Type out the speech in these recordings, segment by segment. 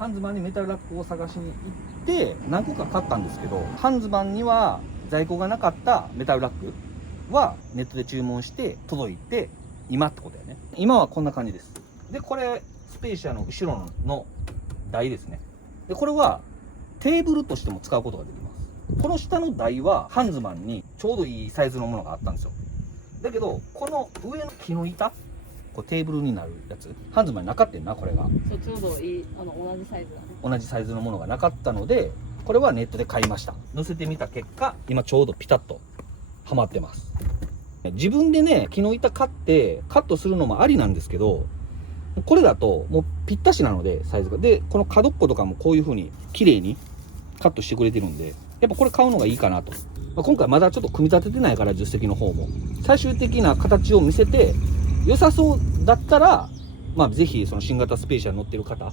ハンズマンにメタルラックを探しに行って何個か買ったんですけど、ハンズマンには在庫がなかったメタルラックはネットで注文して届いて今ってことだよね。今はこんな感じです。でこれスペーシアの後ろの台ですね。でこれはテーブルとしても使うことができます。この下の台はハンズマンにちょうどいいサイズのものがあったんですよ。だけどこの上の木の板、これテーブルになるやつ、ハンズマンになかったんな、これが。そう、ちょうどいい、同じサイズだね。同じサイズのものがなかったので、これはネットで買いました。乗せてみた結果、今ちょうどピタッとはまってます。自分でね、木の板買ってカットするのもありなんですけど、これだともうぴったしなので、サイズが。で、この角っことかもこういう風に綺麗にカットしてくれてるんで、やっぱこれ買うのがいいかなと。今回まだちょっと組み立ててないから、助手席の方も。最終的な形を見せて、良さそうだったら、ぜひその新型スペーシアに乗ってる方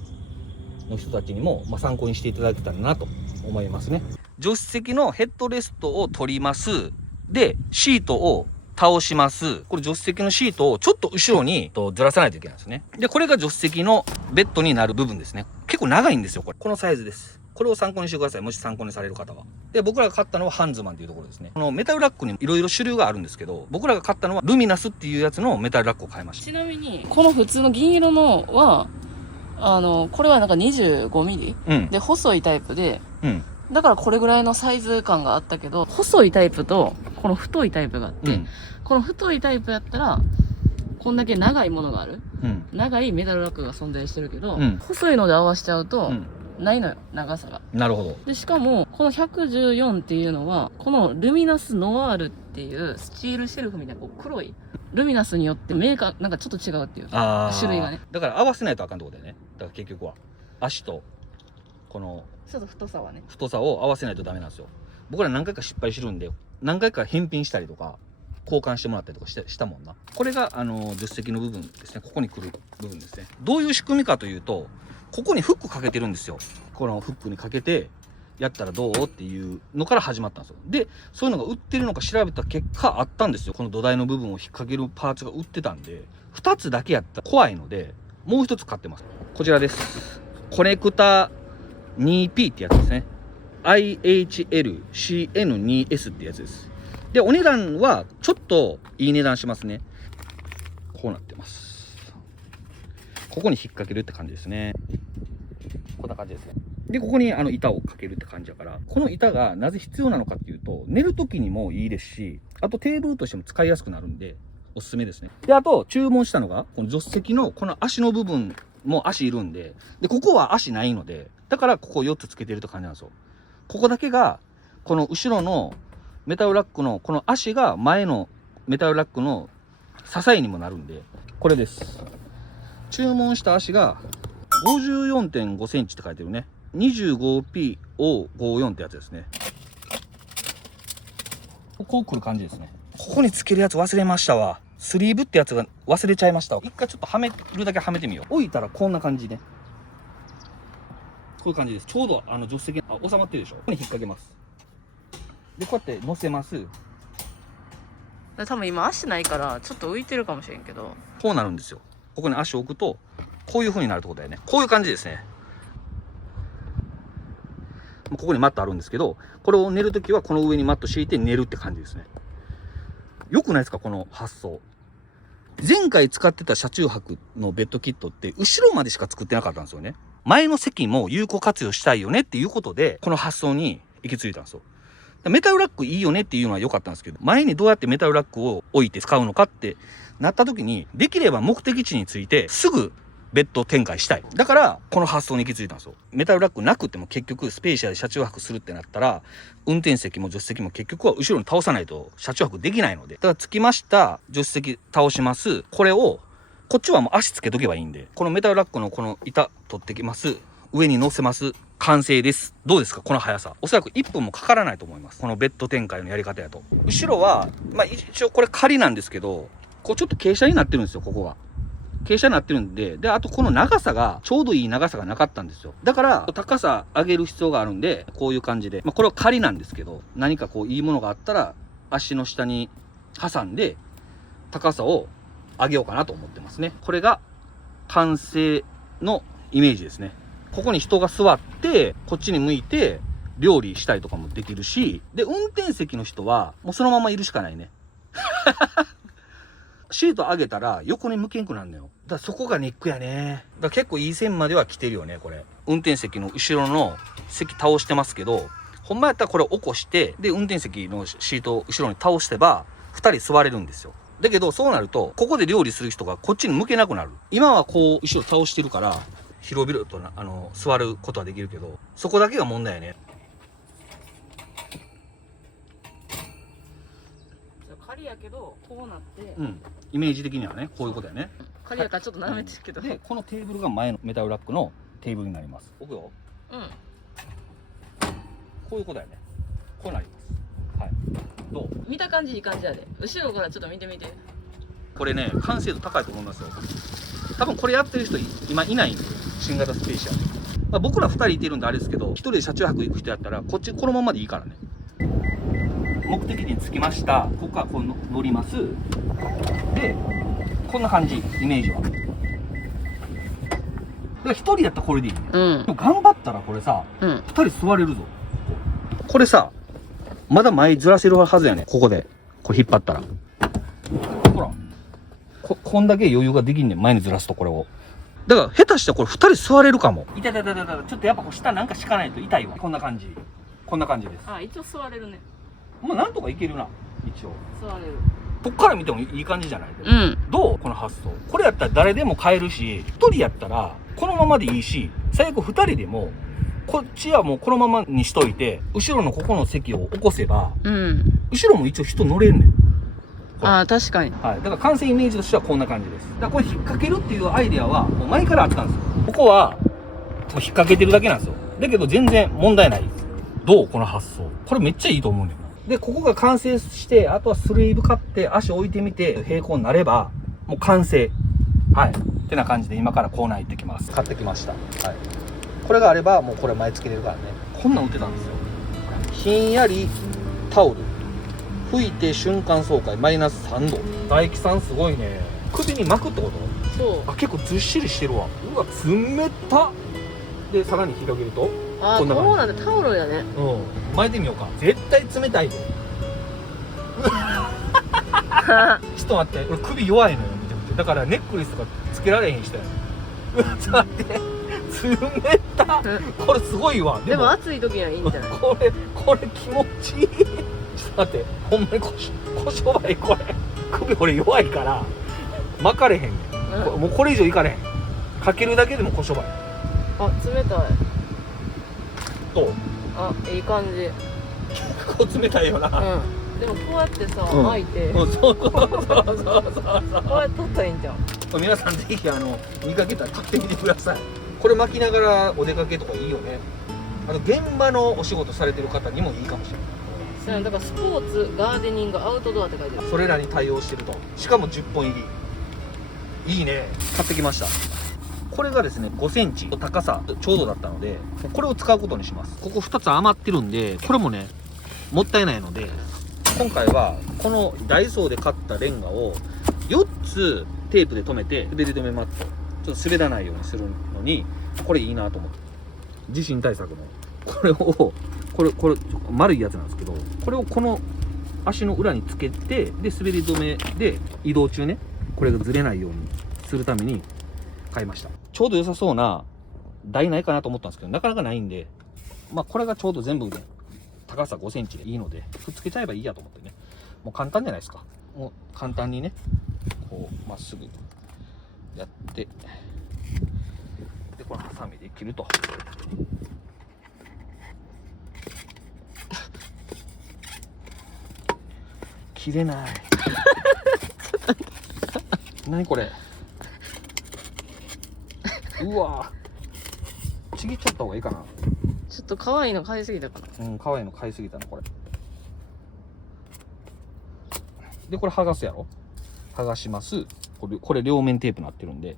の人たちにも、参考にしていただけたらなと思いますね。助手席のヘッドレストを取ります。で、シートを倒します。これ助手席のシートをちょっと後ろにずらさないといけないんですね。で、これが助手席のベッドになる部分ですね。結構長いんですよ、これ。このサイズです。これを参考にしてください。もし参考にされる方は。で、僕らが買ったのはハンズマンというところですね。このメタルラックにいろいろ種類があるんですけど、僕らが買ったのはルミナスっていうやつのメタルラックを買いました。ちなみに、この普通の銀色のは、これはなんか25ミリ、で、細いタイプで、だからこれぐらいのサイズ感があったけど、細いタイプと、この太いタイプがあって、この太いタイプやったら、こんだけ長いものがある。長いメタルラックが存在してるけど、細いので合わせちゃうと、ないのよ、長さが。なるほど。で、しかも、この114っていうのは、このルミナスノワールっていうスチールシェルフみたいなこう黒い、ルミナスによってメーカー、なんかちょっと違うっていう、種類がね。だから合わせないとあかんってことだよね。だから結局は。足と、この、ちょっと太さはね。太さを合わせないとダメなんですよ。僕ら何回か失敗してるんで、何回か返品したりとか、交換してもらったりとかしたもんな。これが、助手席の部分ですね。ここに来る部分ですね。どういう仕組みかというと、ここにフックかけてるんですよ。このフックにかけてやったらどうっていうのから始まったんですよ。で、そういうのが売ってるのか調べた結果あったんですよ。この土台の部分を引っ掛けるパーツが売ってたんで、2つだけやったら怖いので、もう1つ買ってます。こちらです。コネクタ 2P ってやつですね。IHLCN2S ってやつです。で、お値段はちょっといい値段しますね。こうなってます。ここに引っ掛けるって感じですね。こんな感じですね。で、ここに板をかけるって感じだから、この板がなぜ必要なのかっていうと、寝る時にもいいですし、あとテーブルとしても使いやすくなるんで、おすすめですね。で、あと注文したのが、この助手席のこの足の部分も足いるんで、で、ここは足ないので、だからここ4つつけてるって感じなんですよ。ここだけが、この後ろのメタルラックのこの足が前のメタルラックの支えにもなるんで、これです。注文した足が 54.5 センチって書いてるね。25PO54 ってやつですね。こう来る感じですね。ここにつけるやつ忘れましたわ。スリーブってやつが忘れちゃいました。一回ちょっとはめるだけはめてみよう。置いたらこんな感じね。こういう感じです。ちょうど助手席に収まってるでしょ。ここに引っ掛けます。で、こうやって乗せます。多分今足ないからちょっと浮いてるかもしれんけど、こうなるんですよ。ここに足を置くとこういう風になるってことだよね。こういう感じですね。ここにマットあるんですけど、これを寝るときはこの上にマット敷いて寝るって感じですね。よくないですか、この発想。前回使ってた車中泊のベッドキットって後ろまでしか作ってなかったんですよね。前の席も有効活用したいよねっていうことで、この発想に行き着いたんですよ。メタルラックいいよねっていうのは良かったんですけど、前にどうやってメタルラックを置いて使うのかってなった時に、できれば目的地についてすぐベッド展開したい。だからこの発想に行き着いたんですよ。メタルラックなくても結局スペーシアで車中泊するってなったら、運転席も助手席も結局は後ろに倒さないと車中泊できないので、だから着きました、助手席倒します。これをこっちはもう足つけとけばいいんで、このメタルラックのこの板取ってきます。上に乗せます。完成です。どうですか、この速さ。おそらく1分もかからないと思います。このベッド展開のやり方やと。後ろは一応これ仮なんですけど、こうちょっと傾斜になってるんですよ。ここが傾斜になってるんで、で、あとこの長さがちょうどいい長さがなかったんですよ。だから高さ上げる必要があるんで、こういう感じで、これは仮なんですけど、何かこういいものがあったら足の下に挟んで高さを上げようかなと思ってますね。これが完成のイメージですね。ここに人が座ってこっちに向いて料理したりとかもできるし、で運転席の人はもうそのままいるしかないね。シート上げたら横に向けんくなるのよ。だからそこがネックやね。だから結構いい線までは来てるよねこれ。運転席の後ろの席倒してますけど、ほんまやったらこれを起こしてで運転席のシートを後ろに倒してば2人座れるんですよ。だけどそうなるとここで料理する人がこっちに向けなくなる。今はこう後ろ倒してるから広々と座ることはできるけど、そこだけが問題やね。仮やけどこうなって、イメージ的にはねこういうことやね。仮やからちょっと斜めてるけど、でこのテーブルが前のメタルラックのテーブルになります。置くよ。こういうことやね。こうなります。はい。どう？見た感じいい感じやで。後ろからちょっと見てみて。これね完成度高いと思いますよ。多分これやってる人今いないんで、新型スペーシアム。僕ら2人いてるんであれですけど、1人で車中泊行く人やったらこっちこのままでいいからね。目的地に着きました。ここからこう乗ります。でこんな感じ、イメージは。だから1人やったらこれでいいね。でも頑張ったらこれさ、2人座れるぞ。これさまだ前ずらせるはずやね。ここでこれ引っ張ったらほらこんだけ余裕ができんねん。前にずらすとこれを。だから下手したらこれ2人座れるかも。痛い痛い痛い痛い。ちょっとやっぱこう下なんか敷かないと痛いわ。こんな感じ。こんな感じです。あ、一応座れるね。まあなんとかいけるな。一応座れる。こっから見てもいい感じじゃない？どうこの発想。これやったら誰でも買えるし、1人やったらこのままでいいし、最悪2人でもこっちはもうこのままにしといて、後ろのここの席を起こせば、後ろも一応人乗れんねん。ああ、確かに。はい。だから完成イメージとしてはこんな感じです。だからこれ引っ掛けるっていうアイデアはもう前からあったんですよ。ここは引っ掛けてるだけなんですよ。だけど全然問題ないです。どうこの発想。これめっちゃいいと思うんだよな。で、ここが完成して、あとはスリーブ買って足置いてみて平行になれば、もう完成。はい。ってな感じで今からコーナー行ってきます。買ってきました。はい。これがあればもうこれ前付けれるからね。こんなん売ってたんですよ。ひんやりタオル。吹いて瞬間爽快マイナス3度。大樹さんすごいね。首に巻くってこと？そう。あ、結構ずっしりしてるわ。うわ、冷た。で、さらに広げるとあ、こんな感じ。そうなんだ。タオルやね。巻いてみようか。絶対冷たいで。ちょっと待って、俺首弱いのよ。めちゃめちゃ。だからネックレスとかつけられへん人やね。うわ、ちょっと待って。冷た。これすごいわ。でも暑い時にはいいんじゃない？これ気持ちいい。ちょっと待って、ほんまにこしょばい。これ首俺弱いから巻かれへんねん、もうこれ以上いかれへん。かけるだけでもこしょばい。あ、冷たい。どう？あ、いい感じ。こう冷たいよな。でもこうやってさ、巻いて、そうこうやって取ったらいいんじゃん。皆さんぜひ見かけたら買ってみてください。これ巻きながらお出かけとかいいよね。現場のお仕事されてる方にもいいかもしれない。だからスポーツ、ガーデニング、アウトドアって書いてある。それらに対応してると。しかも10本入り。いいね。買ってきました。これがですね5センチ高さちょうどだったので、これを使うことにします。ここ2つ余ってるんで、これもねもったいないので、今回はこのダイソーで買ったレンガを4つテープで留めて、滑り止めマットちょっと滑らないようにするのにこれいいなと思って、地震対策のこれ丸いやつなんですけど、これをこの足の裏につけて、で滑り止めで移動中ねこれがずれないようにするために買いました。ちょうど良さそうな台ないかなと思ったんですけど、なかなかないんで、まあこれがちょうど全部ね高さ5センチでいいのでくっつけちゃえばいいやと思ってね。もう簡単じゃないですか。もう簡単にねこうまっすぐやって、でこのハサミで切ると。切れない。何これ。うわちぎっちゃった方がいいかな。ちょっと可愛いの買いすぎたかな。可愛いの買いすぎたなこれ。でこれ剥がすやろ。剥がします。これ両面テープになってるんで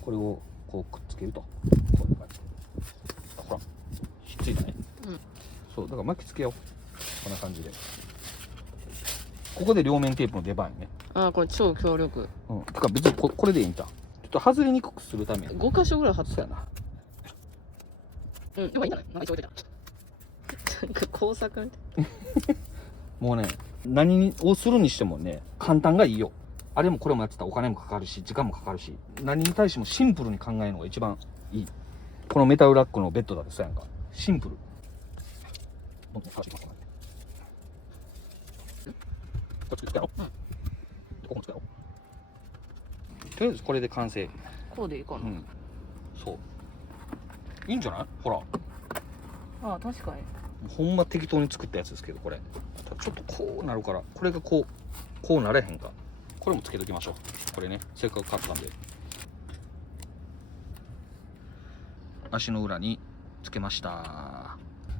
これをこうくっつけると、こういう感じ。ほらひっついたね。そうだから巻きつけよう。こんな感じで。ここで両面テープの出番やね。あ、これ超強力。だから別にこれでいいんだ。っと外れにくくするためや。 5箇所ぐらい貼ってそうやな。でもいいんじゃない？なんか一応置いといた。なんか工作みたい。もうね、何をするにしてもね、簡単がいいよ。あれもこれもやってたらお金もかかるし、時間もかかるし、何に対してもシンプルに考えるのが一番いい。このメタルラックのベッドだってそうやんか。シンプル。どんどん探していきます。こっちつけろ。ここもつけろ。とりあえずこれで完成。こうでいいかな。そう。いいんじゃない？ほら。ああ、確かに。ほんま適当に作ったやつですけど、これ。ちょっとこうなるから、これがこうなれへんか。これもつけときましょう。これね、せっかく買ったんで。足の裏につけました。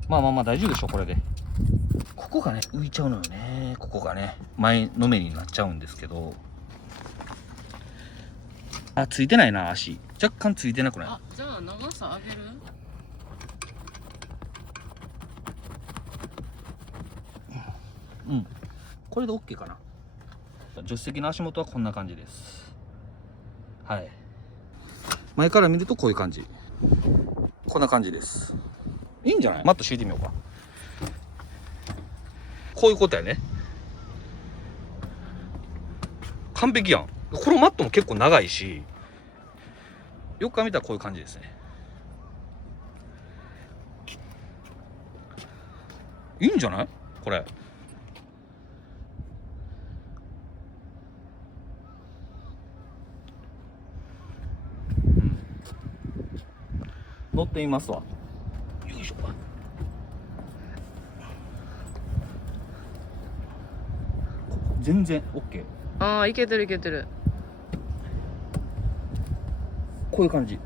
まあ大丈夫でしょう、これで。ここがね、浮いちゃうのよね。ここがね、前のめりになっちゃうんですけど。あ、ついてないな、足。若干ついてなくない？あ、じゃあ長さ上げる？うん。これで OK かな。助手席の足元はこんな感じです。はい。前から見るとこういう感じ。こんな感じです。いいんじゃない？マット敷いてみようか。こういうことやね。完璧やん。このマットも結構長いし、よくから見たらこういう感じですね。いいんじゃない？これ。乗ってみますわ。よいしょ。全然 OK。ああ、いけてるいけてる。こういう感じ。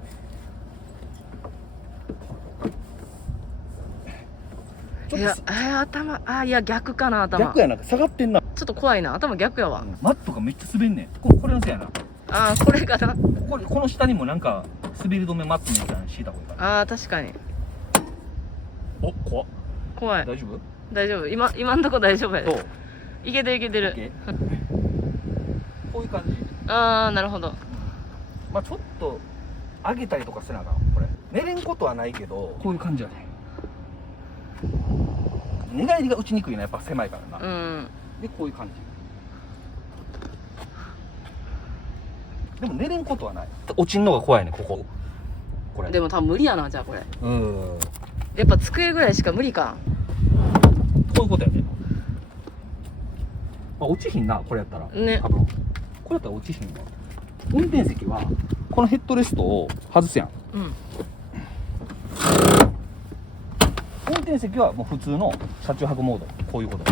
いや、頭、いや、逆かな、頭。逆やな、下がってんな。ちょっと怖いな、頭逆やわ。マットがめっちゃ滑んねん。これのせいやな。ああ、これかな。この下にもなんか滑り止めマットみたいなの敷いた方がいいかな。ああ、確かに。お、怖っ。怖い。大丈夫？大丈夫。今んとこ大丈夫やで。そう。いけてるいけてる。こういう感じ。ああ、なるほど。まあちょっと上げたりとかせなあかん。これ寝れんことはないけど、こういう感じやね。寝返りが打ちにくいな、やっぱ狭いからな。うん。でこういう感じ。でも寝れんことはない。落ちんのが怖いね、ここ。これ。でも多分無理やな、じゃあこれ。うん。やっぱ机ぐらいしか無理か。こういうことやね。まあ、落ちひんな、これやったら。ね。多分。これやったら落ちひんわ。運転席は、このヘッドレストを外すやん。うん。運転席はもう普通の車中泊モード。こういうこと。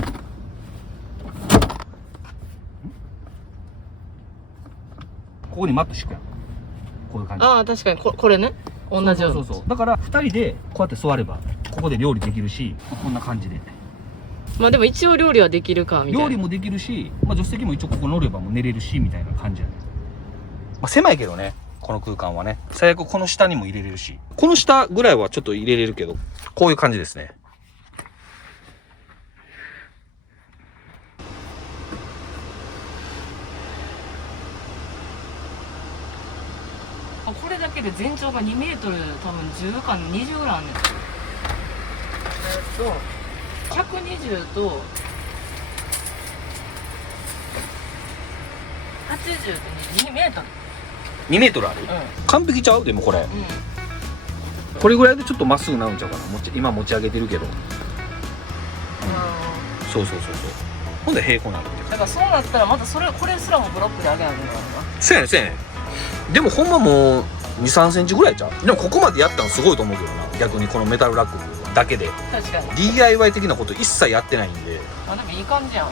ここにマット敷くやん。こういう感じ。ああ、確かにこれね。同じように。そう。だから2人でこうやって座れば、ここで料理できるし、こんな感じで。まあでも一応料理はできるか、みたいな。料理もできるし、まあ助手席も一応ここ乗ればもう寝れるし、みたいな感じやね。まあ狭いけどね、この空間はね。最悪この下にも入れれるし。この下ぐらいはちょっと入れれるけど、こういう感じですね。これだけで全長が2メートル、多分10か20ぐらいあんねん。120と80って2メートル。2メートルある、完璧ちゃうでもこれ、これぐらいでちょっとまっすぐなるんちゃうかな。今持ち上げてるけど、そうほんで平行になるって。だからそうなったらまたこれすらもブロックで上げないといけないな。そうやねでもほんまもう2、3センチぐらいちゃう。でもここまでやったのすごいと思うけどな、逆にこのメタルラックだけで。確かに DIY 的なこと一切やってないんで。あ、でもいい感じやん。